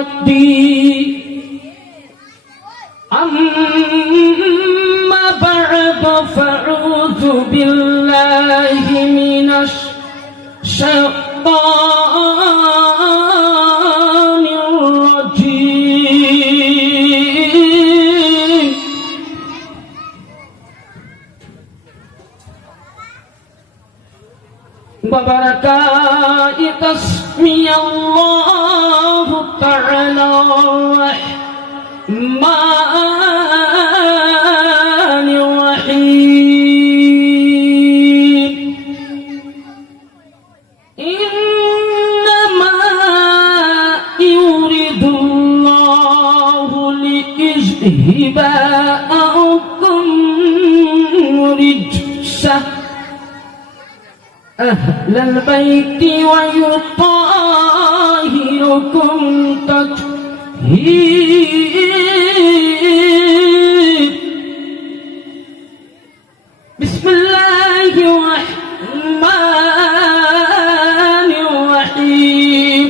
الدين أما بعد فأعوذ بالله من الشيطان الرجيم وبركات اسمي الله تعالى الرحمن الرحيم إنما يريد الله ليذهب عنكم رجس أهل البيت ويطهركم تطهيرا بسم الله الرحمن الرحيم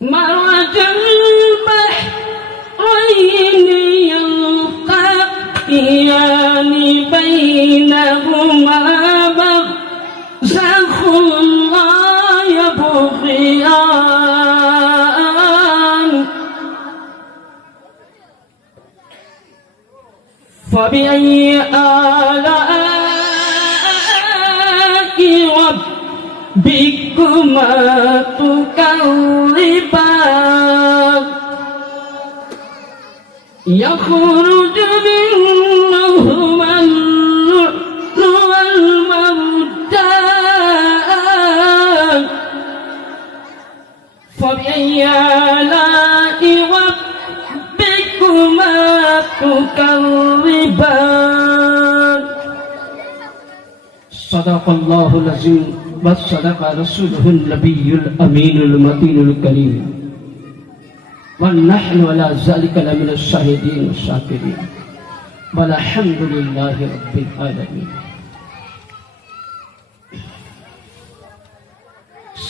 مرج البحرين يلتقيان بينهما برزخ لا يبغيان فبأي آلاء ربكما تكذبان يخرج منهما اللؤلؤ والمرجان فبأي آلاء ربكما تكذبان صدق الله العظيم وصدق رسوله النبي الأمين المتين الكريم ونحن على ذلك لمن الشاهدين والشاكرين والحمد لله رب العالمين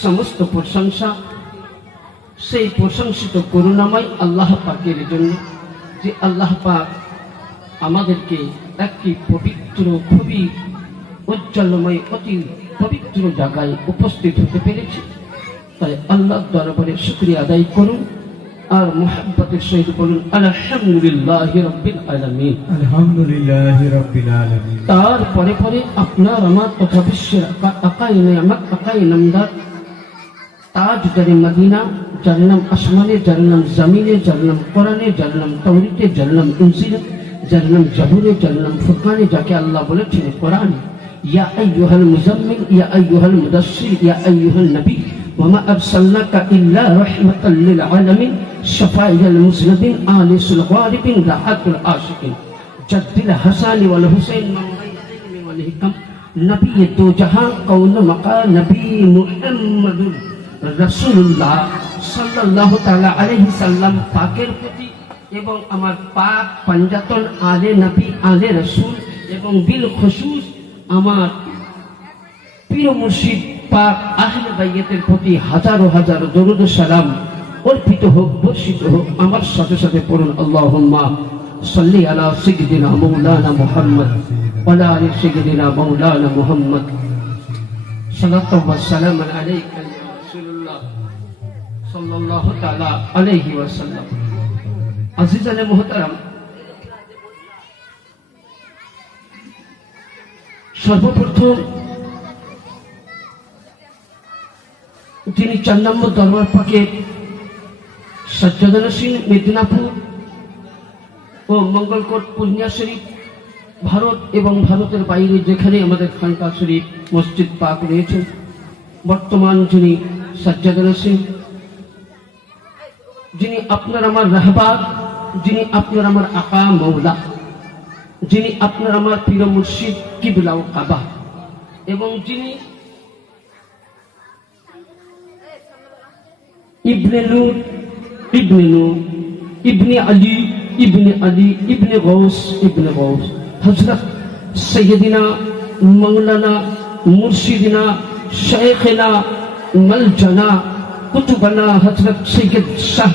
সমস্ত প্রশংসা সেই প্রশংসিত করুণাময় আল্লাহ পাকের জন্য যে আল্লাহ পাক আমাদেরকে একটি পবিত্র খুবই উজ্জ্বলময় অতি পবিত্র জায়গায় উপস্থিত হতে পেরেছি তাই আল্লাহর দরবারে শুকরিয়া আদায় করুন আর মুহাব্বতের সহিত বলুন আলহামদুলিল্লাহি রাব্বিল আলামিন আলহামদুলিল্লাহি রাব্বিল আলামিন তারপরে পরে আপনার আমার তথা বিশ্বের আকাই নিয়ামত আকাই নামদার তাজদারে মদিনা যার নাম আসমানে যার নাম জমিনে যার নাম কোরআনে যার নাম তাওরীতে যার নাম ইনজিলে যার নাম জাবুরে যার নাম ফুরকানে যাকে আল্লাহ বলেছেন কোরআনে ইয়া আইয়ুহাল মুজাম্মিল ইয়া আইয়ুহাল মুদাসসির ইয়া আইয়ুহান নবী ওয়ামা আরসালনাকা ইল্লা রাহমাতাল লিল আলামিন শাফাঈল মুসলিমিন আনিসুল গারিবিন রাহাতুল আশিকিন জাদ্দিল হাসানি ওয়াল হুসাইন মাওলানা ইলমি ওয়াল হিকম নবী দো জাহান কওন মাকা নবী মুহাম্মদুর রাসূলুল্লাহ সাল্লাল্লাহু তাআলা আলাইহি সাল্লাম পাকের প্রতি এবং আমার পাক পাঞ্জাতন আলে নবী আলে রাসূল এবং বিল খুসুস আমার প্রিয় মুর্শিদ পাক আহলে বাইতের প্রতি হাজারো হাজার দরুদ ও সালাম অর্পিত হোক বর্ষিত হোক আমার সাথে সাথে পড়ুন আল্লাহুম্মা সাল্লি আলা সাইয়্যিদিনা মাওলানা মুহাম্মদ ওয়া আলা আলি সাইয়্যিদিনা মাওলানা মুহাম্মদ সাল্লাল্লাহু ওয়া সাল্লাম আলাইকা ইয়া রাসূলুল্লাহ সাল্লাল্লাহু তাআলা আলাইহি ওয়াসাল্লাম আজিজানে মুহতারাম সর্বপ্রথম তিনি 4 নম্বর দরবার পাকের সজ্জাদানসীন মেদিনীপুর ও মঙ্গলকোট পূর্ণিয়া শরীফ ভারত এবং ভারতের বাইরে যেখানে আমাদের খানকা শরীফ মসজিদ পাক রয়েছে বর্তমান যিনি সজ্জাদানসীন যিনি আপনার আমার রাহবার যিনি আপনার আমার আকা মওলা যিনি আপনার আমার পীর মুর্শিদ কিবলা ও কাবা এবং যিনি ইবনে নূর ইবনে আলী ইবনে গৌস হযরত সৈয়দিনা মাওলানা মুর্শিদিনা শেখনা মালজানা কুতুবানা হযরত সৈয়দ শাহ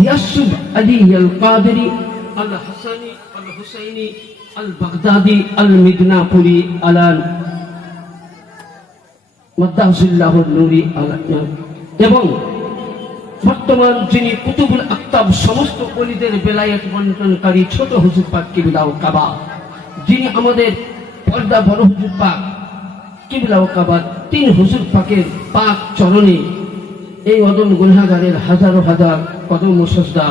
ইয়াসুফ আলী আল কাদেরী আল হাসানী আল হুসাইনী আল বাগদাদি আল মিদনাপুরি আলান মাদ্দাহুল্লাহুর নূরি আলান, এবং বর্তমান যিনি কুতুবুল আকতাব সমস্ত ওলিদের বেলায়েত বন্টনকারী ছোট হুজুর পাক কিবলা ও কাবা, যিনি আমাদের পর্দা বড় হুজুর পাক কিবলা ও কাবা তিন হুজুর পাকের পাক চরণে এই অদম গুনাহগারের হাজারো হাজার কদম ও সাজদা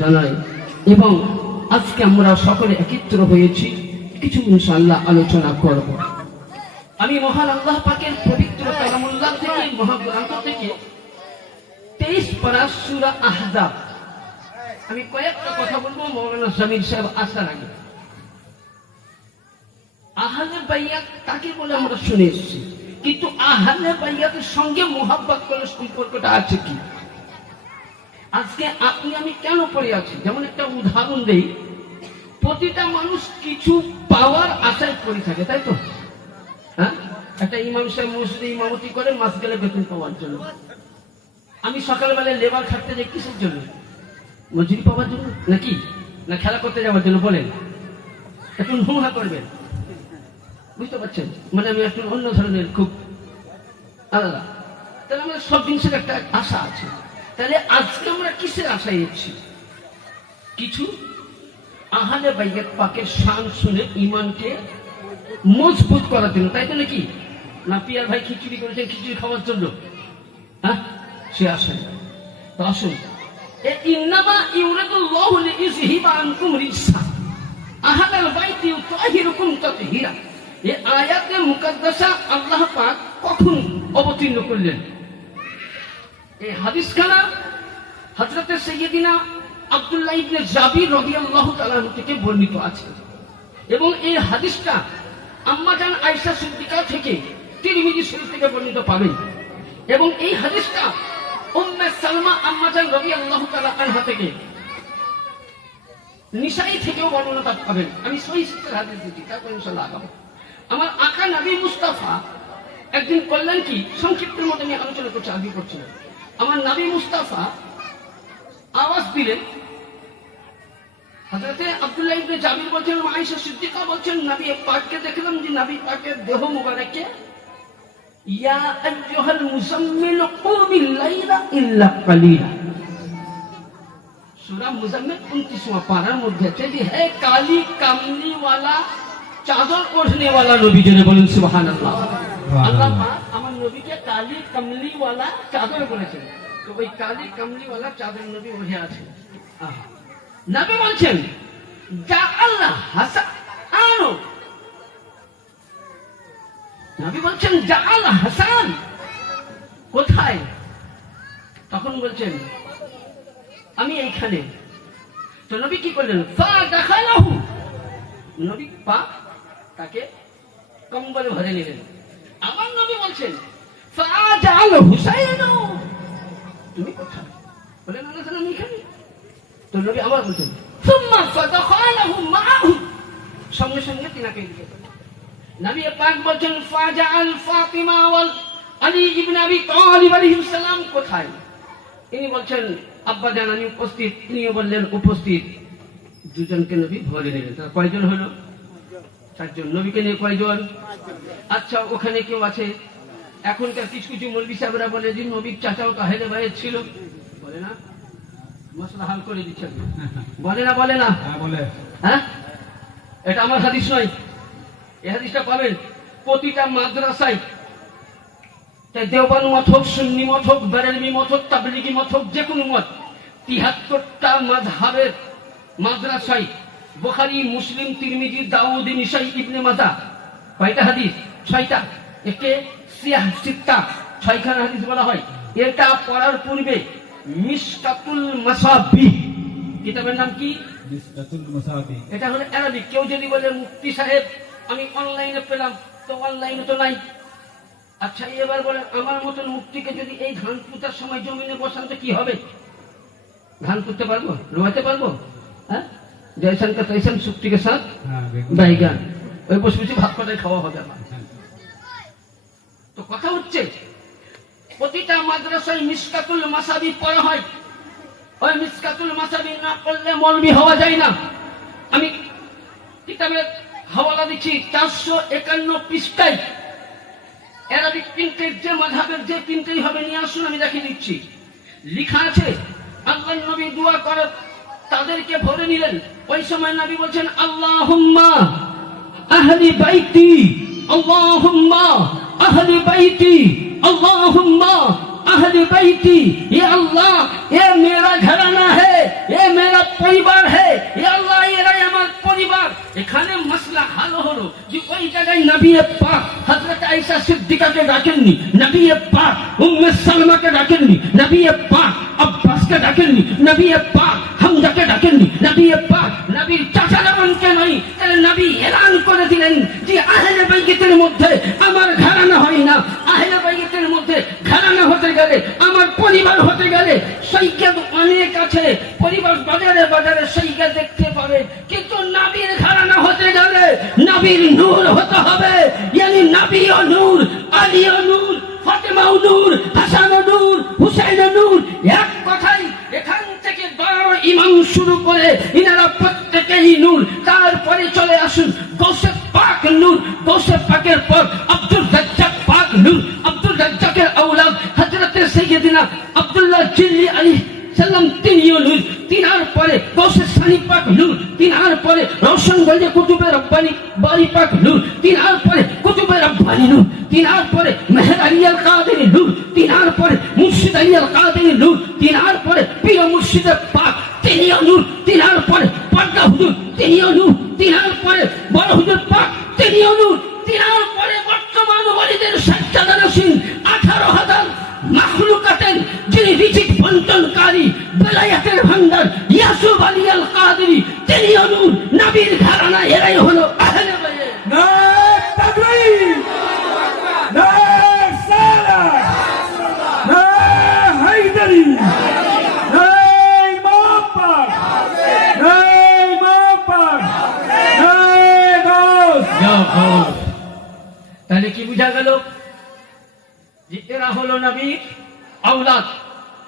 জানাই। এবং আজকে আমরা সকলে একত্র হয়েছি, কিছু ইনশাআল্লাহ আলোচনা করব। আমি মহান আল্লাহ পাকের পবিত্র কালামুল্লাহ থেকে, মহাগ্রন্থ থেকে 23 পারা সূরা আহজাব, আমি কয়েকটা কথা বলবো মৌলানা জামিল সাহেব আসার আগে। আহলে বাইয়াত তাকে বলে আমরা শুনে এসেছি, কিন্তু আহলে বাইয়াতের সঙ্গে মুহাব্বত করে সম্পর্কটা আছে কি? আজকে আপনি আমি কেন পড়ে আছি? যেমন একটা উদাহরণ দেই, প্রতিটা মানুষ কিছু পাওয়ার আশায় পড়ে থাকে, তাই তো? হ্যাঁ, একটা ইমাম সাহেব মসজিদে ইমামতি করে মাস গেলে বেতন পাওয়ার জন্য। আমি সকালবেলায় লেবার খাটতে যাই কিসের জন্য? মজুরি পাওয়ার জন্য নাকি না খেলা করতে যাওয়ার জন্য? বলেন, একটু হুমহা করবেন, বুঝতে পারছেন? মানে আমি একটু অন্য ধরনের, খুব আলাদা। তাহলে আমাদের সব জিনিসের একটা আশা আছে। তাহলে আজকে আমরা কিসের আশায় এসেছি? কিছু আহলে বাইয়াত পাকের শান শুনে ইমানকে মজবুত করার জন্য, তাই তো নাকি? না পিয়ার ভাই খিচুড়ি করেছেন খিচুড়ি খাওয়ার জন্য? হ্যাঁ, সে আশায়। তো আসুন, ইন্নামা ইউরিদুল্লাহু লিইযহিবা আনকুম রিজসা আহলাল বাইতি ইউতাহিরুকুম তাতহীরা। এই আয়াতে মুকাদ্দাসা আল্লাহ পাক কখন অবতীর্ণ করলেন? এই হাদিসখানা হযরত সাইয়্যিদিনা আব্দুল্লাহ ইবনে জাবির রাদিয়াল্লাহু তাআলা থেকে বর্ণিত আছে, এবং এই হাদিসটা আম্মাজান আয়েশা সিদ্দিকা থেকে তিরমিজি শরীফ থেকে বর্ণিত পাবেন। এবং এই হাদিসটা উম্মে সালমা আম্মাজান রাদিয়াল্লাহু তাআলা আনহা থেকে, নিসাই থেকেও বর্ণনা পাবেন। আমি সহিহ সূত্রের হাদিস দিচ্ছি, তারপর ইনশাআল্লাহ আগাবো। আমার আকা নবী মুস্তাফা একদিন করলেন কি, সংক্ষিপ্তের মধ্যে আমি আলোচনা করছি, আগে করছি না। আমার নবী মুস্তাফা আওয়াজ দিলেন। হযরতে আব্দুল্লাহ ইবনে জাবির বলছেন, আয়েশা সিদ্দিকা বলছেন, নবী পাককে দেখলাম যে নবী পাকের দেহ মুবারকে ইয়া আইয়ুহাল মুজাম্মিল কুমিল লাইলা ইল্লা কালিলা, সূরা মুজাম্মিল 29वां পারার মধ্যে আছে যে হে কালি কামলি ওয়ালা চাদর ওড়নে ওয়ালা নবী, জেনে বলেন সুবহানাল্লাহ। আল্লাহ পাক আমার নবীকে কালি কামলি ওয়ালা চাদর বলেছেন, তো ওই কালি কামলি ওয়ালা চাদর নবী ওড়ে আছেন। নবী বলছেন যা আল্লাহ হাসান, নবী বলছেন যা আল্লাহ হাসান কোথায়? তখন বলছেন আমি এইখানে। তো নবী কি করলেন? ফা দাখালাহু, নবী পাক তাকে কম্বলে ভরে নিলেন। আমার নবী বলছেন ফা জাআল হুসাইন, তুমি কোথায়? বলেন আল্লাহ আমি এখানে। তো নবী আবার বলছেন সুম্মা ফাদাখালাহু মাআহু, সঙ্গে সঙ্গে তিনাকে দিলেন। নবী পাক বলছেন ফা জাআল ফাতিমা ওয়াল আলী ইবনে আবি তালিব আলাইহিস সালাম কোথায়? ইনি বলছেন আব্বা জান আমি উপস্থিত। তিনিও বললেন উপস্থিত। দুজনকে নবী ভরে নিলেন। তার কয়জন হলো? 4 জন। নবীকে নিয়ে কয়জন? আচ্ছা, ওখানে কেউ আছে? এখনকার কিছু কিছু মৌলভী সাহেবরা বলে যে নবীর চাচাও তাহেলে ভাইয়ের ছিল, বলে না? মশলা হাল করে দিচ্ছে, বলে না? বলে না? হ্যাঁ, এটা আমার হাদিস নয়। এই হাদিসটা পাবেন প্রতিটা মাদ্রাসায়, দেওবান মত হোক, সুন্নি মত হোক, বেরেলভি মত হোক, তাবলিগি মত হোক, যে কোনো মত, 73টা মাযহাবের মাদ্রাসায় বুখারী, মুসলিম, তিরমিজি, দাউদি, নিসাই, ইবনে মাজাহ, কয়টা হাদিস? 6টা। একে সিয়াহ সিত্তা, 6খানা হাদিস বলা হয়। এটা পড়ার পূর্বে মিশকাতুল মাসাবিহ কিতাবের নাম কি? মিশকাতুল মাসাবিহ। এটা হলো আরবি। কেউ যদি বলে মুফতি সাহেব আমি অনলাইনে পেলাম, তো অনলাইনে তো নাই। আচ্ছা, এবার বলেন আমার মতন মুফতিকে যদি এই ধান পুঁতার সময় জমিনে বসান তো কি হবে? ধান পুঁততে পারবো? রোয়াতে পারবো? হ্যাঁ, জয়সান কা তৈসান সুক্তি কে সাথ বাইগান, ওই বসে বসে ভাত পাটায় খাওয়া হবে আমার। তো কথা হচ্ছে প্রতিটা মাদ্রাসায় মিসকাতুল মাসাবি পড়া হয়। ওই মিসকাতুল মাসাবি না পড়লে মৌলবি হওয়া যায় না। আমি কিতাবের হাওয়ালা দিচ্ছি 451 পৃষ্ঠায় অ্যারাবিক প্রিন্টের যে মাযহাবের যে প্রিন্টেই হবে নিয়ে আসুন, আমি দেখিয়ে দিচ্ছি। লেখা আছে আল্লাহর নবী দোয়া করে তাদেরকে ভরে নিলেন। ওই সময় নবী বলছেন আল্লাহুম্মা আহলি বাইতি, আল্লাহুম্মা আহলি বাইতি, আল্লাহুম্মা अहले बैती, ये अल्लाह ये मेरा घराना है, ये मेरा परिवार है, ये अल्लाह এরাই আমার পরিবার। এখানে মাসলা হাল হলো যে ওই জায়গায় নবী পাক হযরত আয়েশা সিদ্দিকাকে ডাকেননি, নবী পাক উম্মে সালমাকে ডাকেননি, নবী পাক আব্বাসকে ডাকেননি, নবী পাক হামজাকে ডাকেননি, নবী পাক নবীর চাচা জামানকে নয়। তাহলে নবী এলান করে দিলেন যে আহলে বাইতের মধ্যে আমার ঘরানা হয় না, আহলে বাইতের মধ্যে ঘরানা হতে গেলে আমার পরিবার হতে গেলে সৈকত অনেক আছে, পরিবার বাজারে বাজারে সৈকত দেখতে পাবে, কিন্তু নবীর ঘরানা হতে গেলে নবীর নূর হতে হবে। यानी নবী ও নূর, আলী ও নূর, ফাতেমা ও নূর, হাসান ও নূর, হুসাইন ও নূর। এক কথাই এখান থেকে 12 ইমাম শুরু করে ইনারা প্রত্যেকেই নূর। তারপরে চলে আসুন গৌসে পাক নূর, গৌসে পাকের পর আব্দুল রাজ্জাক পাক নূর, আব্দুল রাজ্জাকের আওলাদ হযরতে সাইয়্যিদিনা আব্দুল্লাহ জিল্লি আলাইহিস সালাম তিনিও নূর। তিনার পরে গৌসে সানি পাক নূর, তিনার পরে রওশন গঞ্জে কুতুবে রব্বানি বারি পাক নূর, তিনার পরে কুতুবে রব্বানি নূর, তিনার পরে মেহের আলী আল কাদেরী নূর, তিনার পরে মুর্শিদ আলী আল কাদেরী নূর, তিনার পরে পীর মুর্শিদ পাক তিনিও নূর, তিনার পরে পর্দা হুজুর তিনিও নূর, তিনার পরে বড় হুজুর পাক তিনিও নূর, তিনার পরে বর্তমান ওয়ালিদের সাজ্জাদা নসীন 18,000 মাখলুকাতের যিনি রিজিক বন্টনকারী বেলায়েতের ভান্ডার ইয়াসুফ আলী আল কাদেরী তিনিও নূর। নবীর ঘরানা এরাই হলো আহলে বাইত। নারে তাকবীর, নারে সালাত, নারে হায়দারি, নারে ইমাম পাক, নারে ইমাম পাক, নারে গাউস। তাহলে কি বুঝা গেল যে এরা হলো নবীর আওলাদ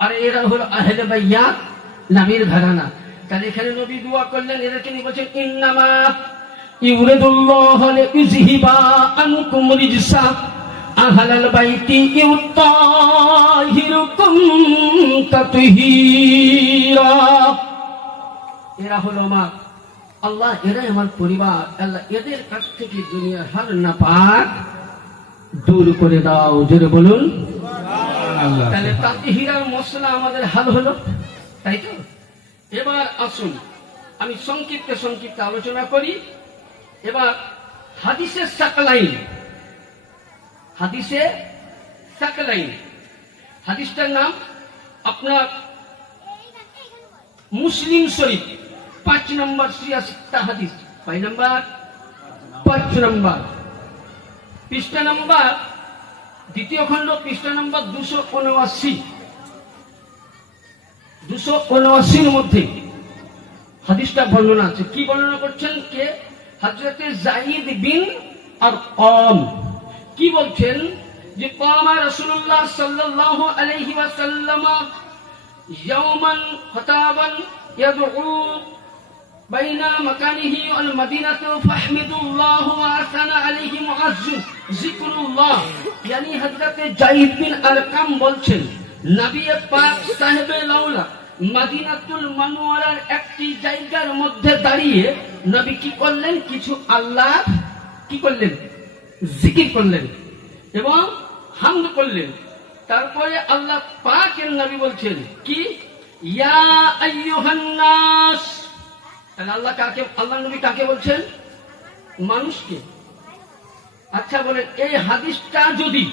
আর এরা হলো আহলে বাইত, নবীর ঘরানা। তাহলে এখানে নবী দোয়া করলেন, এদেরকে নিয়ে বলছেন ইন্নামা ইউরিদুল্লাহু লিইউযহিবা আনকুম রিজসা আহলাল বাইতি ইউতাহিরুকুম তাতহীরা। এরা হলো আমার আল্লাহ, এরাই আমার পরিবার। আল্লাহ এদের কাছ থেকে দুনিয়ার হার নাপাক দূর করে দাও। জোরে বলুন আল্লাহ। তাহলে তাতহীরার মশলা আমাদের হাল হলো, তাই তো? এবার আসুন আমি সংক্ষিপ্ত আলোচনা করি। এবার হাদিসের সাকলাইন, হাদিসে সাকলাইন, হাদিসটার নাম আপনার মুসলিম শরীফ 5 নম্বর 86টা হাদিস, 5 নম্বর 5 নম্বর পৃষ্ঠা নম্বর, দ্বিতীয় খণ্ড পৃষ্ঠা নম্বর 279। 279 মধ্যে হাদিসটা বর্ণনা আছে। কি বর্ণনা করছেন কে? হযরতে যায়েদ বিন আরকাম। কি বলছেন যে কামা রাসূলুল্লাহ সাল্লাল্লাহু আলাইহি ওয়াসাল্লাম ইয়াওমান খতাবান ইয়াদউ বাইনা মাকানিহি ওয়াল মদিনাতু ফাহমিদুল্লাহ ওয়া আসানা আলাইহি মুআজ্জিন যিকরুল্লাহ। यानी হযরতে যায়েদ বিন আরকাম বলছেন নবী পাক সাহেবে লাউলা মদিনাতুল মুনাওয়ারার একটি জায়গার মধ্যে দাঁড়িয়ে নবী কি করলেন? কিছু আল্লাহ কি করলেন? জিকির করলেন এবং হামদ করলেন। তারপরে আল্লাহ পাকের নবী বলছেন কি? ইয়া আইয়ুহান নাস। তাহলে আল্লাহ কাকে, আল্লাহ নবী কাকে বলছেন? মানুষকে। আচ্ছা বলেন, এই হাদিসটা যদি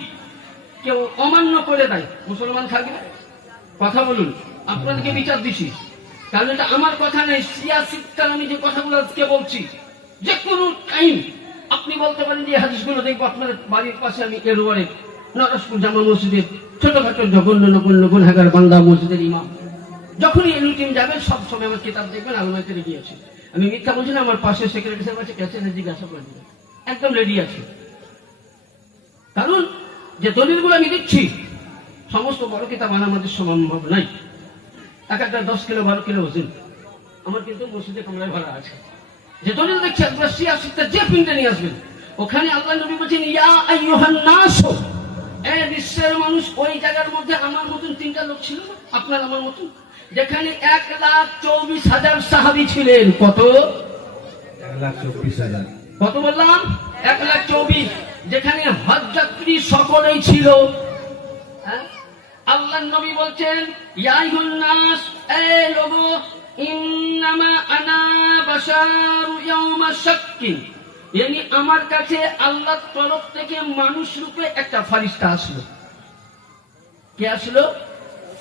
কেউ অমান্য করে দেয় মুসলমান থাকবে? কথা বলুন, আপনাদেরকে বিচার দিছি, কারণ এটা আমার কথা নেই। সিয়াসিত্তার আমি যে কথাগুলো আজকে বলছি, যে কোনো টাইম আপনি বলতে পারেন যে হাদিসগুলো দেখবো আপনার বাড়ির পাশে আমি এরওয়ারে নরসপুর জামা মসজিদের ছোটখাটো জঘন্য নগণ্য গুনাহগার বান্দা মসজিদের ইমাম, যখনই এনি টিম যাবে সব সময় আমার কিতাব দেখবেন আলমারিতে রেডি আছে। আমি মিথ্যা বলছি না, আমার পাশে সেক্রেটারি সাহেব আছে, কাছে জিজ্ঞাসা করে দিবেন, একদম রেডি আছে। কারণ যে দলিলগুলো আমি দিচ্ছি সমস্ত বড় কিতাব আনা আমাদের সম্ভব নাই। এক একটা 10 কিলো 12 কিলো ওজন। আমার কিন্তু মসজিদে কামরায় ভরা আছে। যে দলিল দেখছি একবার সিয়াসিতে যে প্রিন্টে নিয়ে আসবেন, ওখানে আল্লাহ নবী বলেছেন ইয়া আইয়ুহান নাস, এ বিশ্বের মানুষ। ওই জায়গার মধ্যে আমার মতন 3টা লোক ছিল না, আপনার আমার মতন, যেখানে 1,24,000 সাহাবী ছিলেন। কত? 1,24,000। কত বললাম? 1,24,000। যেখানে হজ যাত্রী সকলেই ছিল। আল্লাহ নবী বলছেন ইয়া আইয়ুহান নাস, এ লোগো, ইন্নামা আনা বাশারু ইয়াউমা শাক্কিন, yani আমার কাছে আল্লাহর তরফ থেকে মানুষ রূপে একটা ফেরেশতা আসলো। কে আসলো?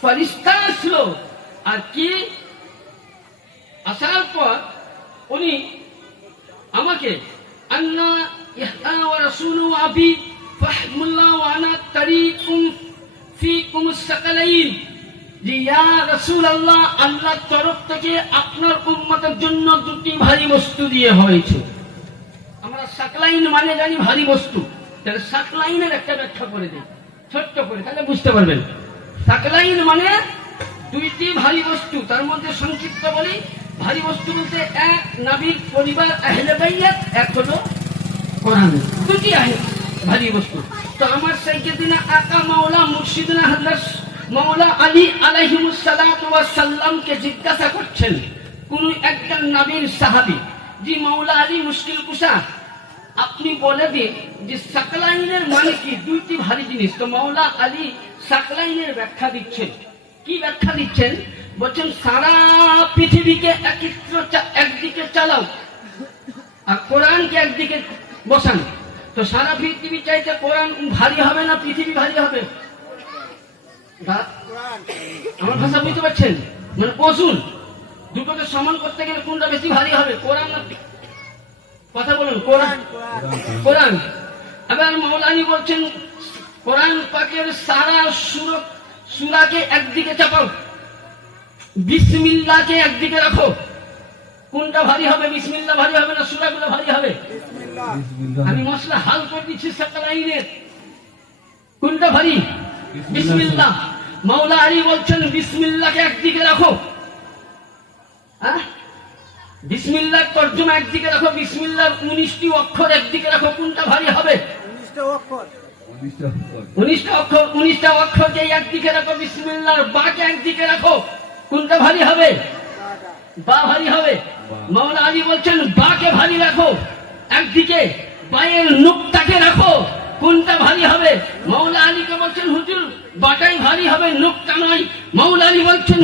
ফেরেশতা আসলো। আর কি আসার পর উনি আমাকে আন্না ইহা ওয়া রাসূলু আবি ফাহমুল্লাহ ওয়া আনা তারিকুম ফিকুম সাকালাইন, যে ইয়া রাসূলুল্লাহ, আল্লাহর তরফ থেকে আপনার উম্মতের জন্য 2টি ভারী বস্তু দিয়ে হয়েছে। আমরা সাকলাইন মানে জানি ভারী বস্তু, তাহলে সাকলাইনের একটা ব্যাখ্যা করে দিই ছোট্ট করে, তাহলে বুঝতে পারবেন। সাকলাইন মানে 2টি ভারী বস্তু। তার মধ্যে সংক্ষিপ্ত বলি, ভারী বস্তু বলতে এক নবীর পরিবার আহলে বাইত, এক হলো কোরআন। 2টি ভারী বস্তু। তো আমার সাইয়্যিদিনা আকা মাওলা মুর্শিদিনা হযরত মাওলা আলী আলাইহিস সালাতু ওয়াস সালামকে জিজ্ঞাসা করছেন কোন একজন নবীর সাহাবী, জি মাওলা আলী মুশকিল কুশা, আপনি বলে দিন যে সাকলাইনের মানে কি? 2টি ভারী জিনিস। তো মাওলা আলী সাকলাইনের ব্যাখ্যা দিচ্ছেন। কি ব্যাখ্যা দিচ্ছেন? বলছেন সারা পৃথিবীকে একদিকে চালাও আর কোরআনকে একদিকে বসান। তো সারা পৃথিবী চাইতে কোরআন ভারী হবে না পৃথিবী ভারী হবে? আমার ভাষা বুঝতে পারছেন? মানে ওজন দুটোকে সমান করতে গেলে কোনটা বেশি ভারী হবে, কোরআন না? কথা বলুন। কোরআন। কোরআন। এবার মাওলানি বলছেন কোরআন পাকের সারা সূরাকে একদিকে চাপাও, বিসমিল্লাহকে একদিকে রাখো। কোনটা ভারী হবে? বিসমিল্লাহ ভারী হবে না সূরাগুলো ভারী হবে? আমি মশলা হাল করে দিচ্ছি সাকলাইনের। কোনটা ভারী? বিসমিল্লাহ। মাওলা আলী বলছেন বিসমিল্লাহকে একদিকে রাখো। বিসমিল্লাহ তর্জমা একদিকে রাখো, বিসমিল্লাহর 19টি অক্ষর একদিকে রাখো। কোনটা ভারী হবে? 19টা অক্ষরকে একদিকে রাখো। বিসমিল্লাহর বাকে একদিকে রাখো। কোনটা ভারী হবে? বা ভারী হবে। মাওলা আলী বলছেন বাকে ভারী রাখো একদিকে, বায়ের নুকতাকে রাখো। কোনটা ভারী হবে? মাওলা আলীকে বলছেন হুজুর বাটাই ভারী হবে, নুকতা নয়। মাওলা আলী বলছেন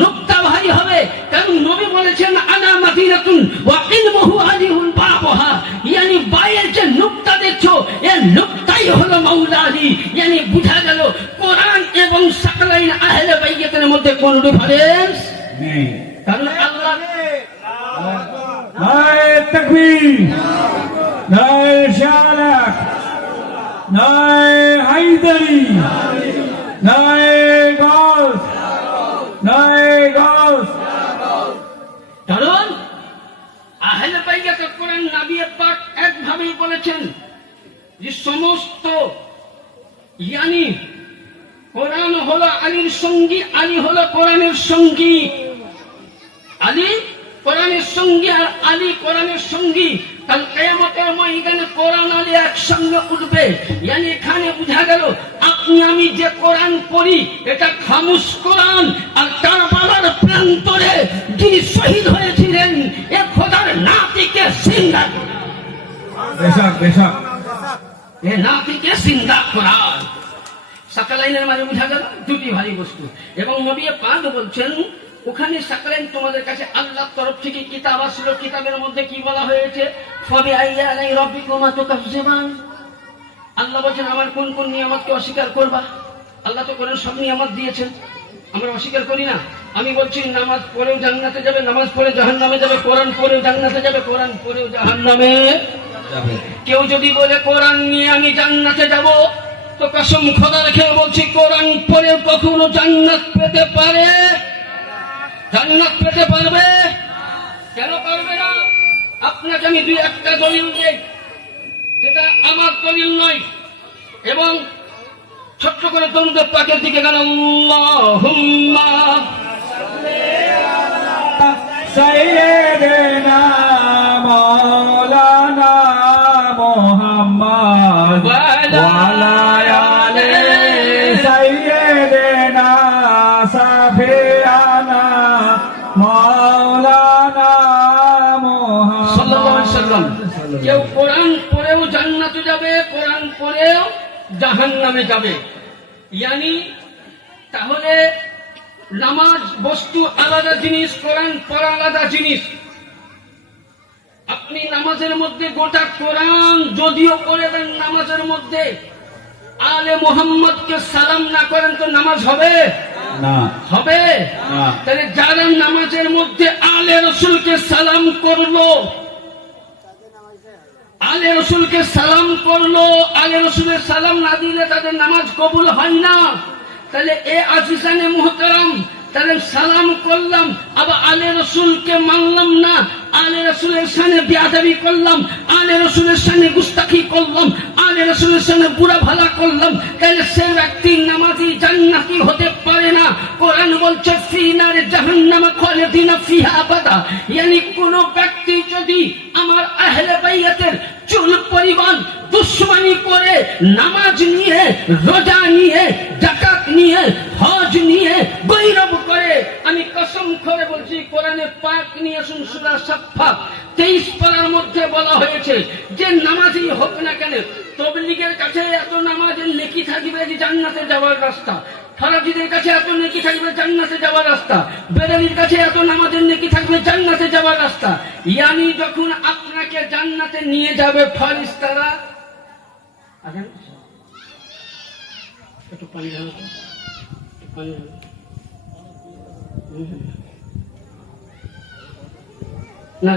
নুকতা ভারী হবে, কারণ নবী বলেছেন আনা মাদিনাতুন ওয়া ইলমুহু আলিহুল বাবহা, yani বায়ের যে নুকতা দেখছো এই নুকতাই হলো মাওলা আলী। yani বুঝা গেল কোরআন এবং সাকলাইন আহলে বাইতের মধ্যে কোনো ডিফারেন্স নেই। কারণ আল্লাহ নারে তাকবীর, নারে রিসালাত, নারে হায়দারি, নারে গাউস, নারে গাউস। কারণ আহলে বাইতের কোরআন নবী পাক একভাবেই বলেছেন যে সমস্ত yani কোরআন হলো আলীর সঙ্গী, আলী হলো কোরআনের সঙ্গী। আলী কোরআনের সঙ্গী আর আলী কোরআনের সঙ্গী। কাল কিয়ামতের ময়দানে কোরআন আলী একসঙ্গে উঠবে। yani এখানে বোঝা গেল আপনি আমি যে কোরআন পড়ি এটা খামুশ কোরআন, আর কারবালার প্রান্তরে যিনি শহীদ হয়েছিলেন এ খোদার নাতিকে জিন্দা কোরআন। বেশক বেশক, এ নাতিকে জিন্দা কোরআন। সাকলাইনের মাঝে বোঝা গেল 2টি ভারী বস্তু। এবং নবী পাক বলছেন ওখানে সাকলাইন তোমাদের কাছে আল্লাহর তরফ থেকে কিতাব আসলো। কিতাবের মধ্যে কি বলা হয়েছে? ফাবি আইয়া আলাই রাব্বিকুমা তুকাজ্জিবান। আল্লাহ বলেন আমার কোন কোন নিয়ামতকে অস্বীকার করবা? আল্লাহ তো কোরআন সব নিয়ামত দিয়েছেন, আমরা অস্বীকার করি না। আমি বলছি নামাজ পড়েও জান্নাতে যাবে, নামাজ পড়ে জাহান্নামে যাবে, কোরআন পড়েও জান্নাতে যাবে, কোরআন পড়েও জাহান্নামে যাবে। কেউ যদি বলে কোরআন নিয়ে আমি জান্নাতে যাব, তো কসম খোদা রেখে বলছি কোরআন পড়ে কখনো জান্নাত পেতে পারে? জান্নাত পেতে পারবে? কেন পারবে না? আপনাকে আমি 2-1টা দলিল দেই, যেটা আমার দলিল নয় এবং ছোট্ট করে দরুদ পাকের দিকে গান আল্লাহুম্মা সাইয়্যিদিনা মাওলানা মুহাম্মদ ওয়া আলা আলি সাইয়্যিদিনা সাফিয়ানা মাওলানা মুহাম্মদ সাল্লাল্লাহু আলাইহি সাল্লাম। কেউ কোরআন পড়েও জান্নাতে যাবে, কোরআন পড়েও জাহান্নামে যাবে। ইয়ানি তাহলে নামাজ বস্তু আলাদা জিনিস, কোরআন পড়া আলাদা জিনিস। আপনি নামাজের মধ্যে গোটা কোরআন যদিও পড়ে দেন, নামাজের মধ্যে আলে মুহাম্মদকে সালাম না করেন তো নামাজ হবে না, হবে না। তাহলে যারা নামাজের মধ্যে আলে রসুলকে সালাম করলো, আলে রসুলকে সালাম করলো, আলে রসুলের সালাম না দিলে তাদের নামাজ কবুল হয় না। তাহলে এ আজিজানে মুহতারাম, তাহলে সালাম করলাম আবার আলে রসুলকে মানলাম না, আলে রসুলের সামনে বেয়াদবি করলাম, আলে রসুলের সামনে গুস্তাখি করলাম, আলে রসুলের সামনে বুড়া ভালা করলাম, তাহলে সে ব্যক্তি নামাজি জান্নাতি হতে পারে না। কোরআন বলছে ফি নারে জাহান্নাম খালিদিনা ফিহা আবাদা। ইয়ানি কোন ব্যক্তি যদি আমার আহলে বাইতের চুল পরিমাণ দুশ্মনী করে নামাজ নিয়ে, রোজা নিয়ে, যাকাত নিয়ে, হজ নিয়ে গৌরব করে, আমি কসম করে বলছি কোরআনে পাক নিয়ে শুন সূরা সাফফা 23 পারার মধ্যে বলা হয়েছে যে নামাজই হোক না কেন, তবলিগের কাছে এত নামাজের নেকি থাকবে যে জান্নাতে যাওয়ার রাস্তা, ফরাজিদের কাছে এত নেকি থাকবে জান্নাতে যাওয়ার রাস্তা, বেরেলির কাছে এত নামাজের নেকি থাকবে জান্নাতে যাওয়ার রাস্তা। ইয়ানি যখন আপনাকে জান্নাতে নিয়ে যাবে ফেরেশতারা, আছেন একটু পানি দাও, পানি দাও। না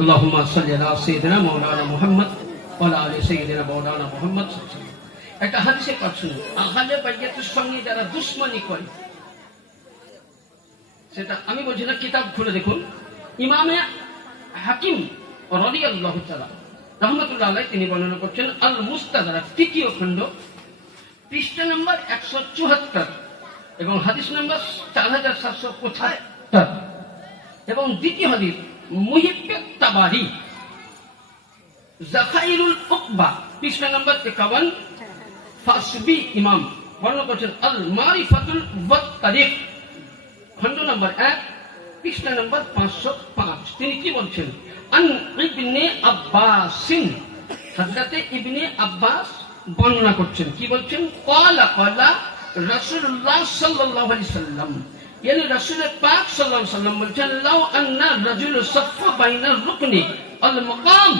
আল্লাহুম্মা সাল্লি আলা সাইয়্যিদিনা মাওলানা মুহাম্মদ ওয়া আলা আলি সাইয়্যিদিনা মাওলানা মুহাম্মদ। একটা হাদিসে পাঠ শুনুন, আহলে বাইতের সঙ্গে যারা দুশমনি করে, সেটা আমি বলছি না, কিতাব খুলে দেখুন। ইমামে হাকিম রাদিয়াল্লাহু তাআলা রাহমাতুল্লাহ আলাইহি তিনি বর্ণনা করছেন আল মুস্তাদরাক 3য় খণ্ড পৃষ্ঠা নম্বর 174 এবং হাদিস নম্বর 4775 এবং দ্বিতীয় হাদিস মুহিব্বুত তাবারি যাখাইরুল উকবা পৃষ্ঠা নম্বর 51 ফাসবি ইমাম বর্ণনা করছেন আল মারিফাতুল ওয়াত তারিখ খণ্ড নম্বর 1 পৃষ্ঠা নম্বর 505। তিনি কি বলছেন? আন ইবনে আব্বাসিন, হযরত ইবনে আব্বাস বর্ণনা করছেন, কি বলছেন? ক্বালা ক্বালা রাসূলুল্লাহ সাল্লাল্লাহু আলাইহি সাল্লাম, यानी रसूल पाक सल्लल्लाहु अलैहि वसल्लम বলছেন লাউ আন্না রাজুল সাফা বাইনা রুকনি আল মাকাম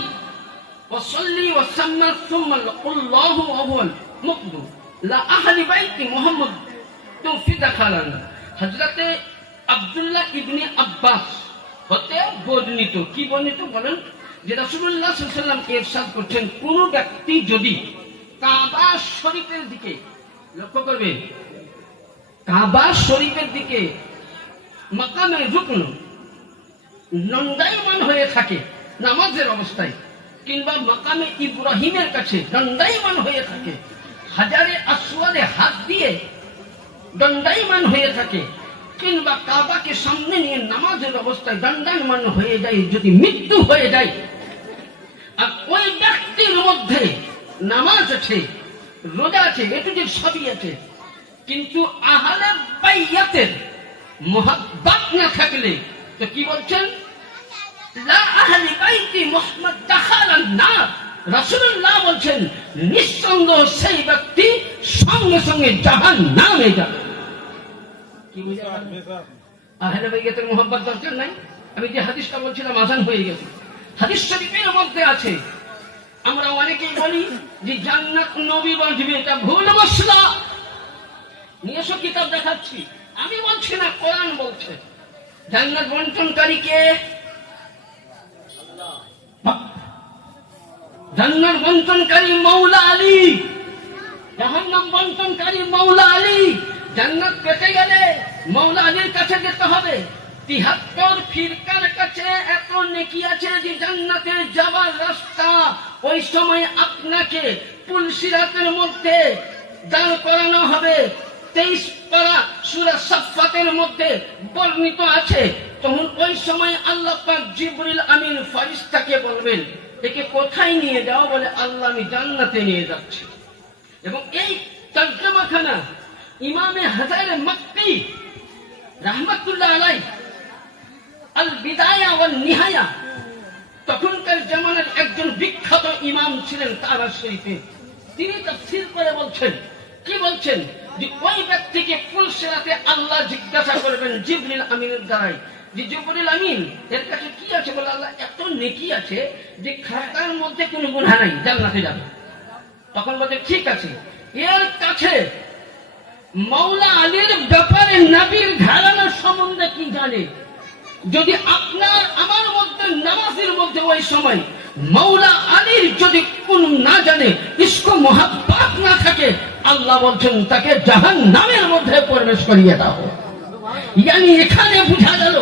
وصلي وسلم ثم الله أول مقبول لا أهل بيت محمد توفيد خالنا হযরত আব্দুল্লাহ ইবনে আব্বাস হতে বর্ণিত কি বর্ণিত বলেন যে রাসূলুল্লাহ সাল্লাল্লাহু আলাইহি ওয়াসাল্লাম ইরশাদ করছেন কোন ব্যক্তি যদি কাবা শরীফের দিকে লক্ষ্য করবে কাবা শরীফের দিকে মাকামে রুকন দণ্ডায়মান হয়ে থাকে নামাজের অবস্থায় কিংবা মাকামে ইব্রাহিমের কাছে দণ্ডায়মান হয়ে থাকে হাজারে আসওয়াদে হাত দিয়ে দণ্ডায়মান হয়ে থাকে কিংবা কাবাকে সামনে নিয়ে নামাজের অবস্থায় দণ্ডায়মান হয়ে যায় যদি মৃত্যু হয়ে যায় আর ওই ব্যক্তির মধ্যে নামাজ আছে রোজা আছে এটুকু সবই আছে কিন্তু আহলে বাইয়াতের মুহাব্বত না থাকলে তো কি বলছেন লা আহলি বাইতি মুহাম্মদ দাখালান নার রাসূলুল্লাহ বলছেন নিঃসন্দ সেই ব্যক্তি সঙ্গে সঙ্গে জাহান্নামে যাবে কি বুঝালেন আহলে বাইতের মুহাব্বত দরকার নাই আমি যে হাদিসটা বলছিলাম আযান হয়ে গেছে হাদিস শরীফের মধ্যে আছে আমরা অনেকেই বলি যে জান্নাত নবী বাঁধবে এটা ভুল মশলা নিয়ে এসো কিতাব দেখাচ্ছি আমি বলছি না কোরআন বলছে জান্নাত বন্টনকারী কে জান্নাত বন্টনকারী মাওলা আলী জাহান্নাম বন্টনকারী মাওলা আলী জান্নাত পেতে গেলে মাওলা আলীর কাছে যেতে হবে ৭৩ ফিরকার কাছে এত নেকি আছে যে জান্নাতে যাওয়ার রাস্তা ওই সময় আপনাকে পুলসিরাতের মধ্যে দাঁড় করানো হবে 23 পারা সূরা সাফফাতের মধ্যে বর্ণিত আছে তখন ওই সময় আল্লাহ পাক জিবরিল আমিন ফেরেশতাকে বলবেন একে কোথায় নিয়ে যাও বলে আল্লাহ আমি জান্নাতে নিয়ে যাচ্ছি এবং এই তরজমাখানা ইমামে হাজারে মক্কি রাহমাতুল্লাহ আলাইহি আল বিদায়া ওয়ান নিহায়া তখনকার জামানার একজন বিখ্যাত ইমাম ছিলেন তারা শরীফে তিনি তাফসীর করে বলছেন কি বলছেন যে ওই ব্যক্তিকে পুলসিরাতে আল্লাহ জিজ্ঞাসা করবেন জিবরিল আমিনের দ্বারাই যে জিবরিল আমিন এর কাছে কি আছে বলে আল্লাহ এত নেকি আছে যে খাতার মধ্যে কোনো গুনাহ নাই জান্নাতে যাবে তখন বলে ঠিক আছে এর কাছে মাওলা আলীর ব্যাপারে নবীর ঘরানার সম্বন্ধে কি জানে যদি আপনার আমার মধ্যে নামাজের মধ্যে ওই সময় মাওলা আলীর যদি কোন না জানে ইসকো মোহাব্বত না থাকে আল্লাহ বলছেন তাকে জাহান্নামের মধ্যে প্রবেশ করিয়ে দাও यानी এখানে বোঝা গেল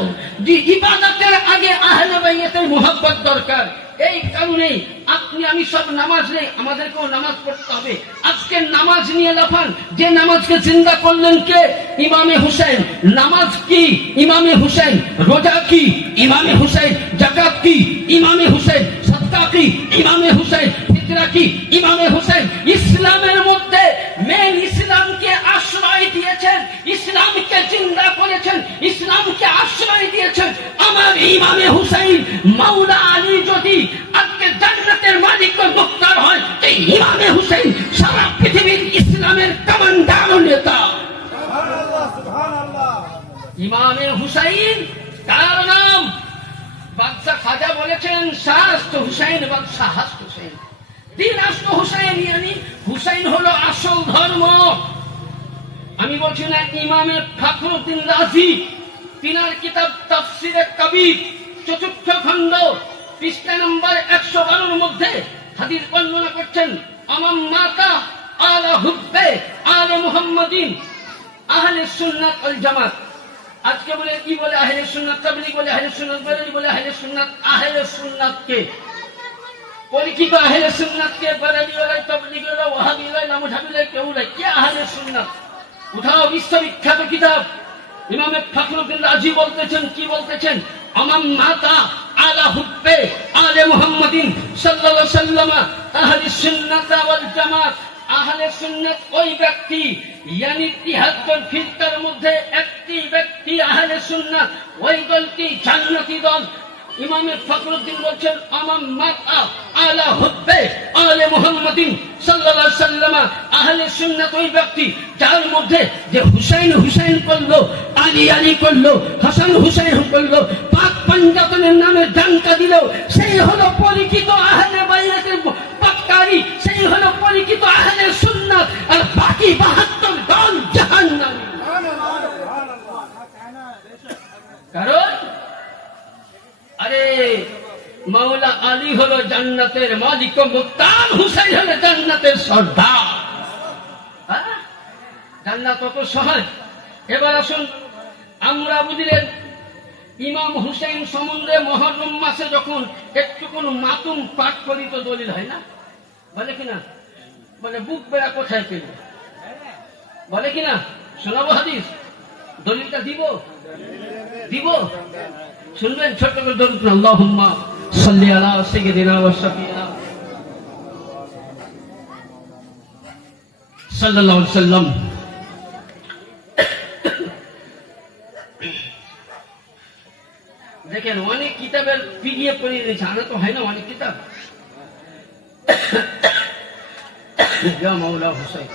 যে ইবাদতের আগে আহলে বাইতের মোহাব্বত দরকার এই কারণে আপনি আমি সব নামাজ নেই আমাদেরকেও নামাজ পড়তে হবে আজকে নামাজ নিয়ে লাফান যে নামাজকে জিন্দা করলেন কে ইমামে হুসাইন নামাজ কি ইমামে হুসাইন রোজা কি ইমামে হুসাইন যাকাত কি ইমামে হুসাইন সাদকা কি ইমামে হুসাইন ফিতরা কি ইমামে হুসাইন ইসলামের মধ্যে মেন ইসলামকে আশ্রয় দিয়েছেন ইসলামকে জিন্দা করেছেন ইসলামকে আশ্রয় দিয়েছেন আমার ইমামে হুসাইন মাওলা আলী যদি আজকে জান্নাতের মালিক ও মুক্তার হয় এই ইমামে হুসাইন সারা পৃথিবীর ইসলামের কমান্ডার ও নেতা সুবহানাল্লাহ সুবহানাল্লাহ ইমামে হুসাইন তার নাম বাদশা খাজা বলেছেন শাস্ত হুসাইন বাদশা হাস্ত হুসাইন তিন আস্ত হুসাইন yani হুসাইন হলো আসল ধর্ম আমি বলছি না ইমামে ফখরুদ্দিন রাজি তিনার কিতাব তাফসিরে কবির চতুর্থ খণ্ড পৃষ্ঠা নম্বর 112 এর মধ্যে হাদিস বর্ণনা করছেন আমাম মাতা আলা হুব্বে আলে মুহাম্মাদিন আহলে সুন্নাত ওয়াল জামাত আজকে বলে কি বলে আহলে সুন্নাত তাবলীগ বলে আহলে সুন্নাত বলে আহলে সুন্নাত কে পরিচিত আহলে সুন্নাত কে বরেলি ওয়ালা তাবলীগ ওয়ালা ওয়াহাবি ওয়ালা মুজাহিদ কেউ নাই কে আহলে সুন্নাত উঠাও বিশ্ববিখ্যাত কিতাব ইমামে ফখরুদ্দিন রাজি বলতেছেন কি বলতেছেন আমাম মাতা আলা হুব্বে আলে মুহাম্মাদিন সাল্লাল্লাহু আলাইহি ওয়াসাল্লাম আহলে সুন্নাত ওয়াল জামাত আহলে সুন্নাত ওই ব্যক্তি yani 73 ফিরকার মধ্যে একটি ব্যক্তি আহলে সুন্নাত ওই দলটি জান্নাতি দল ইমামে ফখরুদ্দিন বলছেন আমাম মাতা আলা হুব্বে আলে মুহাম্মাদিন সাল্লাল্লাহু আলাইহি ওয়াসাল্লাম আহলে সুন্নাত ওই ব্যক্তি যার মধ্যে যে হুসাইন হুসাইন করলো আলী আলী করলো হাসান হুসাইন করলো পাক পাঞ্জাতনের নামে ডাঙ্কা দিল সেই হলো পরিচিত আহলে বাইতের আলী হলো জান্নাতের মালিক, মুক্তার হুসাইন হলো জান্নাতের সর্দার। জান্নাত কত সহজ। এবার আসুন, আমরা বুঝলেন ইমাম হুসাইন সম্বন্ধে মুহররম মাসে যখন একটুকুন মাতুম পাঠ করি তো দলিল হয় না, বলে কিনা? বলে বুক বেড়া কোথায় পেল, বলে কিনা? শোনাবো হাদিস, দলিলটা দিব দিব শুনবেন। ছোট্ট করে দরুদ পড়ুন, আল্লাহুম্মা সাল্লি আলা সাইয়্যিদিনা ওয়া শাফিনা সাল্লাল্লাহু আলাইহি ওয়াসাল্লাম। দেখেন অনেক কিতাবের পিডিএফ করে নিয়েছে, আনা তো হয় না অনেক কিতাব। ইয়া মাওলা হুসাইন,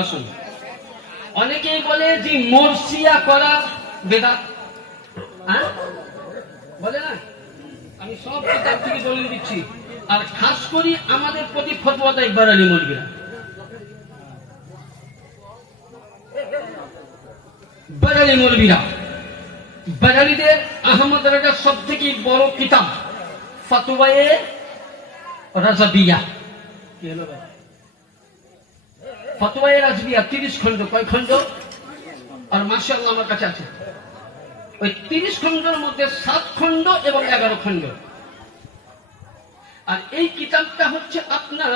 আসুন। অনেকেই বলে যে মরসিয়া করা বেদাত, বলে না? আমি সব কিতাব থেকে দলিল দিচ্ছি, আর খাস করে আমাদের প্রতি ফতোয়া দেয় বারালি মৌলবীরা। বারালি মৌলবীরা, বারালিদের আহমদ রাজার সব থেকে বড় কিতাব ফতোয়ায়ে রাজাবিয়া। কি হলো ভাই? ফতোয়ায়ে রাজাবিয়া 30 খণ্ড। কয় খণ্ড? আর মাশাআল্লাহ আমার কাছে আছে। ওই 30 খণ্ডের মধ্যে 7 খণ্ড এবং 11 খণ্ড। আর এই কিতাবটা হচ্ছে আপনার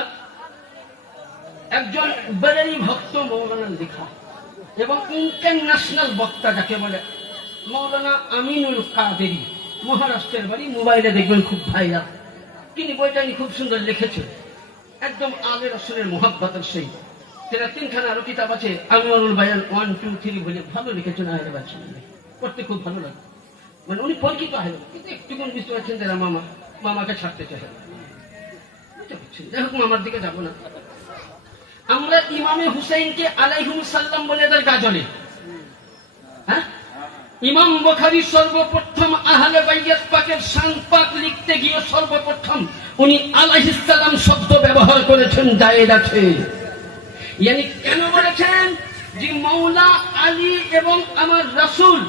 একজন বারালি ভক্ত মৌলানার লেখা এবং ইন্টারন্যাশনাল বক্তা যাকে বলে মৌলানা আমিনুল কাদেরী, মহারাষ্ট্রের বাড়ি। মোবাইলে দেখবেন খুব ভাইরাল। তিনি বইটা খুব সুন্দর লিখেছে, একদম আলে রসুলের মোহাব্বতের সেই। সেটা 3খানা আরো কিতাব আছে, আনোয়ারুল বায়ান 1, 2, 3 বলে ভালো লিখেছেন। আহলে বাইত পড়তে খুব ভালো লাগে, মানে উনি পরিচিত আহলে বাইত, কিন্তু একটুকুন বুঝতে পারছেন যারা মামাকে ছাড়তে চায়। যাই হোক, মামার দিকে যাবো না। আমরা ইমামে হুসাইনকে আলাইহিস সালাম বলে এদের গাজলে। ইমাম বুখারী সর্বপ্রথম আহলে বাইত পাকের শান পাক লিখতে গিয়ে সর্বপ্রথম উনি আলাইহিস সালাম শব্দ ব্যবহার করেছেন, জায়েজ আছে। ইয়ানি কেন বলেছেন? যে মাওলা আলী এবং আমার রাসূল।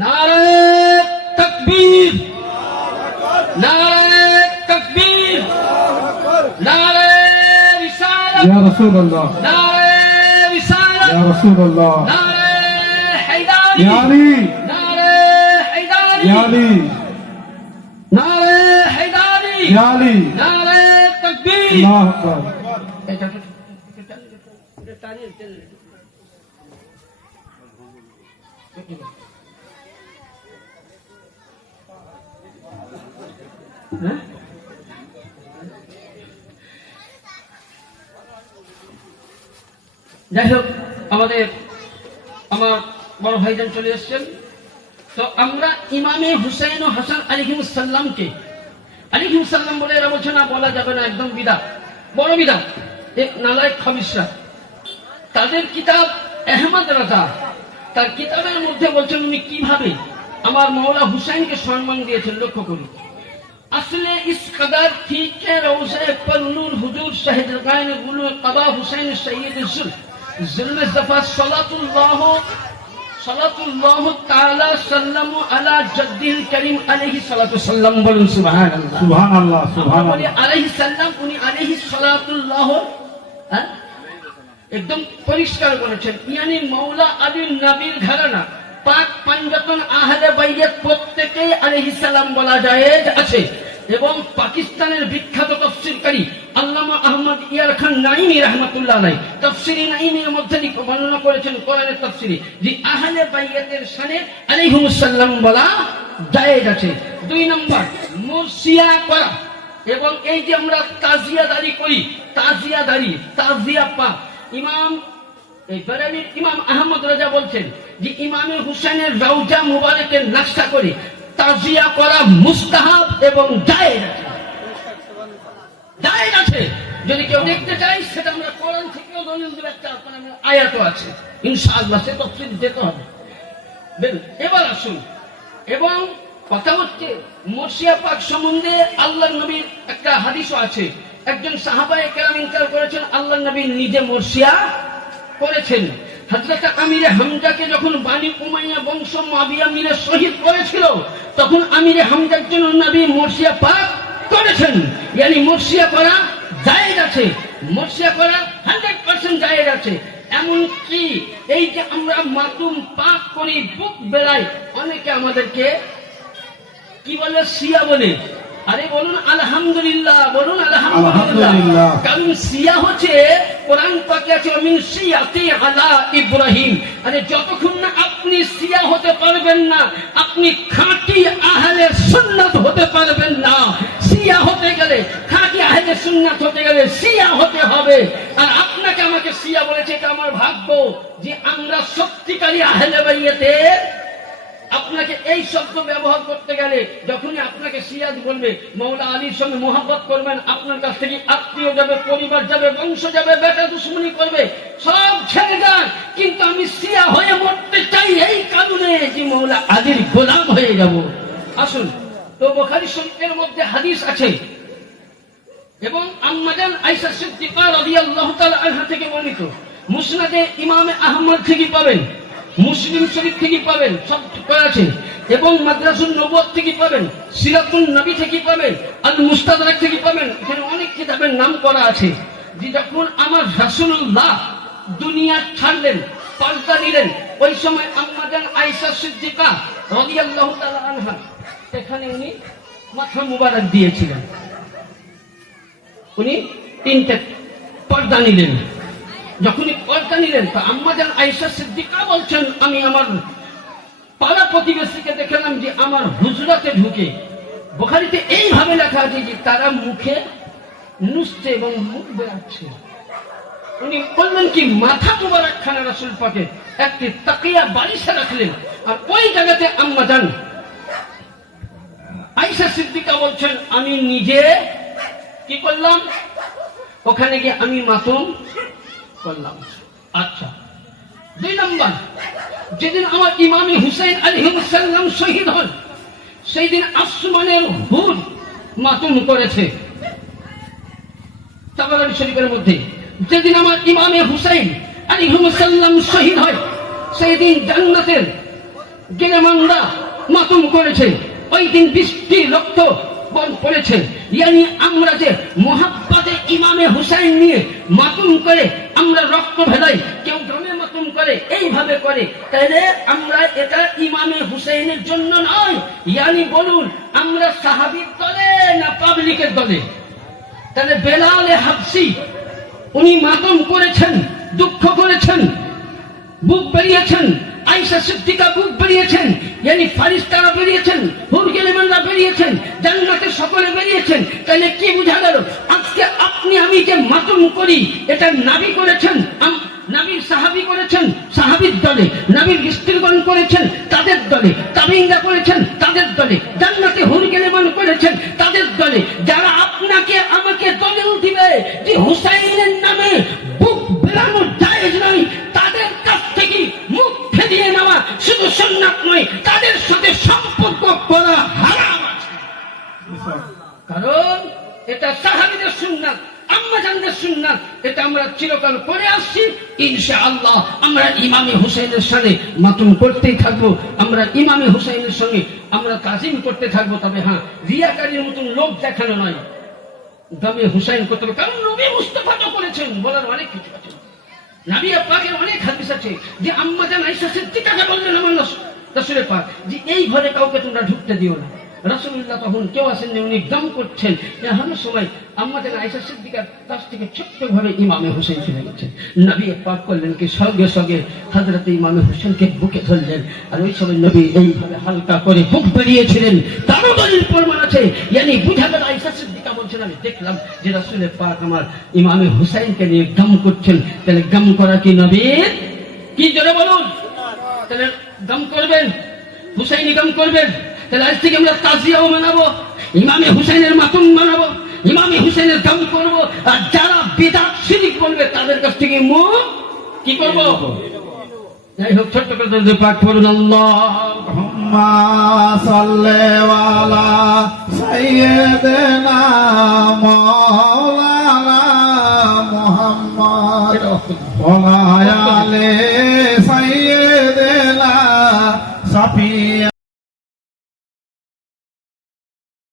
নারে তাকবীর, নারে তাকবীর, নারে রিসালাত, ইয়া রাসূলুল্লাহ, নারে রিসালাত, ইয়া রাসূলুল্লাহ, নারে হায়দারি, ইয়া আলী, নারে হায়দারি, ইয়া আলী, নারে হায়দারি, ইয়া আলী, নারে তাকবীর। আল্লাহু আকবার। হ্যাঁ, যাই হোক, আমার বড় ভাইজান চলে এসছেন। তো আমরা ইমামে হুসাইন ও হাসান আলাইহিস সালামকে আলাইহিস সালাম বলে এরা বলছে না, বলা যাবে না, একদম বিদআত, বড় বিদআত। এক নালায়েক খাবিসরা, তাদের কিতাব আহমদ রাজা, তার কিতাবের মধ্যে বলছেন উনি কিভাবে আমার মাওলা হুসাইনকে সম্মান দিয়েছেন। লক্ষ্য করুন, আসলে ইস কদর ঠিক কে রওজে पर नूर हुजूर शहदगान गुलू कबा हुसैन सैयद जुल्म ज़फा सल्लल्लाहु ताला सल्लमु अला जद्दिल करीम अलैहि सलातु सल्लम। बोलুন সুবহানাল্লাহ, সুবহানাল্লাহ, সুবহানাল্লাহ। আলাইহি সাল্লাম, উনি আলাইহি সালাতুল্লাহ একদম পরিষ্কার বলেছেন। ইয়ানি মাওলা আলীর নবীর ঘরানা পাক পাঞ্জাতন আহলে বাইত প্রত্যেকেই আলাইহিস সালাম বলা জায়েজ আছে। এবং পাকিস্তানের বিখ্যাত তাফসীরকারী আল্লামা আহমদ ইয়ার খান নাইমি রাহমাতুল্লাহ আলাইহি তাফসীরে নাইমির মধ্যে বর্ণনা করেছেন কোরআনের তাফসীরে যে আহলে বাইতের শানে আলাইহিস সালাম বলা জায়েজ আছে। 2 নম্বর, মুরসিয়া করা। এবং এই যে আমরা তাজিয়াদারি করি, তাজিয়া পা ইমাম এই বারালির ইমাম আহমদ রাজা বলছেন যে ইমামে হুসাইনের রওজা মুবারকের নকশা করে তাজিয়া করা মুস্তাহাব এবং জায়েজ আছে। যদি কেউ দেখতে চাই সেটা আমরা কোরআন থেকেও দলিল দেব, একটা আয়াতও আছে ইনশাআল্লাহ, সে তাফসীর যেতে হবে। এবার আসুন, এবং কথা হচ্ছে মুরসিয়া পাক সম্বন্ধে আল্লাহর নবীর একটা হাদিসও আছে। একজন সাহাবায়ে কেরাম ইনকার করেছেন আল্লাহর নবী নিজে মুরসিয়া করেছেন। হযরত আমিরে হামজাকে যখন বানি উমাইয়া বংশ মুআবিয়া মিলে শহীদ করেছিল, তখন আমিরে হামজার জন্য নবী মরসিয়া পাক করেছেন। ইয়ানি মরসিয়া করা জায়েজ আছে, মরসিয়া করা 100% জায়েজ আছে। এমনকি এই যে আমরা মাতুম পাক করি বুক বেলায়, অনেকে আমাদেরকে কি বলে, সিয়া বলে। আরে বলুন আলহামদুলিল্লাহ, বলুন আলহামদুলিল্লাহ। কারণ সিয়া হচ্ছে কোরআন পাকে আছে মিন সিয়াতি আলা ইব্রাহিম। আরে যতক্ষণ না আপনি সিয়া হতে পারবেন না, আপনি খাঁটি আহলে সুন্নাত হতে পারবেন না। সিয়া হতে গেলে, খাঁটি আহলে সুন্নাত হতে গেলে সিয়া হতে হবে। আর আপনাকে আমাকে সিয়া বলেছে, এটা আমার ভাগ্য যে আমরা সত্যিকারী আহলে বাইতের। আপনাকে এই শব্দ ব্যবহার করতে গেলে, যখনই আপনাকে সিয়াদ বলবে, মাওলা আলীর সঙ্গে মোহাব্বত করবেন, আপনার কাছ থেকে আত্মীয় যাবে, পরিবার যাবে, বংশ যাবে, বেটা দুশ্মনী করবে, সব ছেড়ে যান। কিন্তু আমি সিয়া হয়ে মরতে চাই এই কারণে যে মাওলা আলীর গোলাম হয়ে যাব। আসুন, তো বুখারী শরীফের মধ্যে হাদিস আছে এবং আম্মাজান আয়েশা সিদ্দিকা রাদিয়াল্লাহু তাআলা আনহা থেকে বর্ণিত। মুসনাদে ইমাম আহমদ থেকে পাবেন, মুসলিম শরীফ থেকে পাবেন, সব আছে। এবং মাদ্রাসুন নবুয়ত থেকে পাবেন, সিরাতুন নবী থেকে পাবেন, আল মুস্তাদরাক থেকে পাবেন। এখানে অনেক কিতাবের নাম করা আছে যে যখন আমার রাসূলুল্লাহ দুনিয়া ছাড়লেন, পাল্টা নিলেন, ওই সময় আম্মাজান আয়েশা সিদ্দিকা রাদিয়াল্লাহু তাআলা আনহা এখানে উনি মাথা মুবারক দিয়েছিলেন। উনি 3টে পর্দা নিলেন। যখনই পর্দা নিলেন, তো আম্মাজান আয়েশা সিদ্দিকা বলছেন, আমি আমার পাড়া প্রতিবেশীকে দেখলাম যে আমার হুজরাতে ঢুকে, বুখারীতে এইভাবে লেখা আছে যে তারা মুখে নুসছে এবং মুখ বেরাচ্ছে। উনি বললেন কি, মাথা মুবারক খানা রাসূল পাকের একটি তাকিয়া বালিশে রাখলেন। আর ওই জায়গাতে আম্মাজান আয়েশা সিদ্দিকা বলছেন, আমি নিজে কি করলাম, ওখানে গিয়ে আমি মাতুম করলাম। আচ্ছা, 2 নম্বর, যেদিন আমার ইমামে হুসাইন আলাইহিস সালাম শহীদ হন, সেই দিন আসমানের হুর মাতুম করেছে। তাবারানী শরীফের মধ্যে যেদিন আমার ইমামে হুসাইন আলাইহিস সালাম শহীদ হয়, সেই দিন জান্নাতের গিলামানরা মাতুম করেছে। ওই দিন বৃষ্টি রক্ত পড়েছে। ইয়ানি আমরা যে মোহাব্বতে ইমামে হুসাইন নিয়ে মাতুম করে আমরা রক্ত ভেলাই, কেউ গ্রামে মাতুম করে, এইভাবে করে, তাহলে আমরা এটা ইমামে হুসাইনের জন্য নয়। ইয়ানি বলুন, আমরা সাহাবীর দলে না পাবলিকের দলে? তাহলে বেলালে হাবসি উনি মাতুম করেছেন, দুঃখ করেছেন, বুক বেরিয়েছেন। আয়েশা সিদ্দিকা বুক বেরিয়েছেন, ইয়ানি ফারিস্তারা বেরিয়েছেন, হুর গিলামানরা বেরিয়েছেন, জান্নাতের সকলে বেরিয়েছেন। তাহলে কি বোঝা গেল? আজকে আপনি আমি যে মাতুম করি, এটা নবী করেছেন, নবীর সাহাবী করেছেন সাহাবীর দলে, নবীর স্ত্রীগণ করেছেন তাদের দলে, তাবিঈনরা করেছেন তাদের দলে, জান্নাতে হুর গিলামান করেছেন তাদের দলে। যারা আপনাকে আমাকে দলিল দিবে যে হুসাইনের নামে বুক বেরানো জায়েজ নয়, তাদের কাছ থেকে মুখ ফিরিয়ে নেওয়া শুধু সুন্নাত নয়, তাদের সাথে সম্পর্ক করা হারাম আছে। কারণ এটা সাহাবীদের সুন্নাত, আম্মাজানদের সুন্নাত, এটা আমরা চিরকাল করে আসছি। ইনশাআল্লাহ আমরা ইমামে হুসাইনের সাথে মাতুম করতেই থাকবো, আমরা ইমামে হুসাইনের সঙ্গে আমরা তাজিম করতে থাকবো। তবে হ্যাঁ, রিয়াকারীর মতন লোক দেখানো নয়, দামে হুসাইন করতে হবে। কারণ নবী মুস্তাফা তো করেছেন, বলার অনেক কিছু আছে। নবী পাকের অনেক হাদিস আছে যে আম্মাজান আয়েশা সিদ্দিকাকে বললেন আমার রাসূলের পাক যে এই ঘরে কাউকে তোমরা ঢুকতে দিও না। রাসূলুল্লাহ তখন কেউ আসেননি, উনি দম করছেন। এমন সময় আম্মাজান আয়েশা সিদ্দিকার কাছ থেকে ছোট্ট ঘরে ইমামে হুসাইন চলে গেছেন। নবী পাক করলেন কি, সঙ্গে সঙ্গে হযরত ইমামে হুসাইনকে বুকে ধরলেন। আর ওই সময় নবী এইভাবে হালকা করে বুক বেরিয়েছিলেন। তারও দলিল প্রমাণ আছে। ইয়ানি বুঝা গেল, আয়েশা সিদ্দিকা বলছেন আমি দেখলাম যে রাসূলের পাক আমার ইমামে হুসাইনকে নিয়ে গম করছেন। তাহলে গম করা কি নবীর? কি জোরে বলুন, তাহলে গম করবেন, হুসাইনি গম করবেন। তাহলে আজ থেকে আমরা তাজিয়াও মানাবো, ইমামে হুসাইনের মাতুম মানাবো, ইমামে হুসাইনের গম করবো। আর যারা বিদআত শিরক বলবে তাদের কাছ থেকে মুখ কি করবো? যাই হোক, ছোট্ট করে দরুদ পাক পড়ুন। আল্লাহুম্মা সাল্লি আলা সাইয়্যিদিনা মাওলানা মুহাম্মদ। এটা অর্থ وعلى آل سيدنا صفي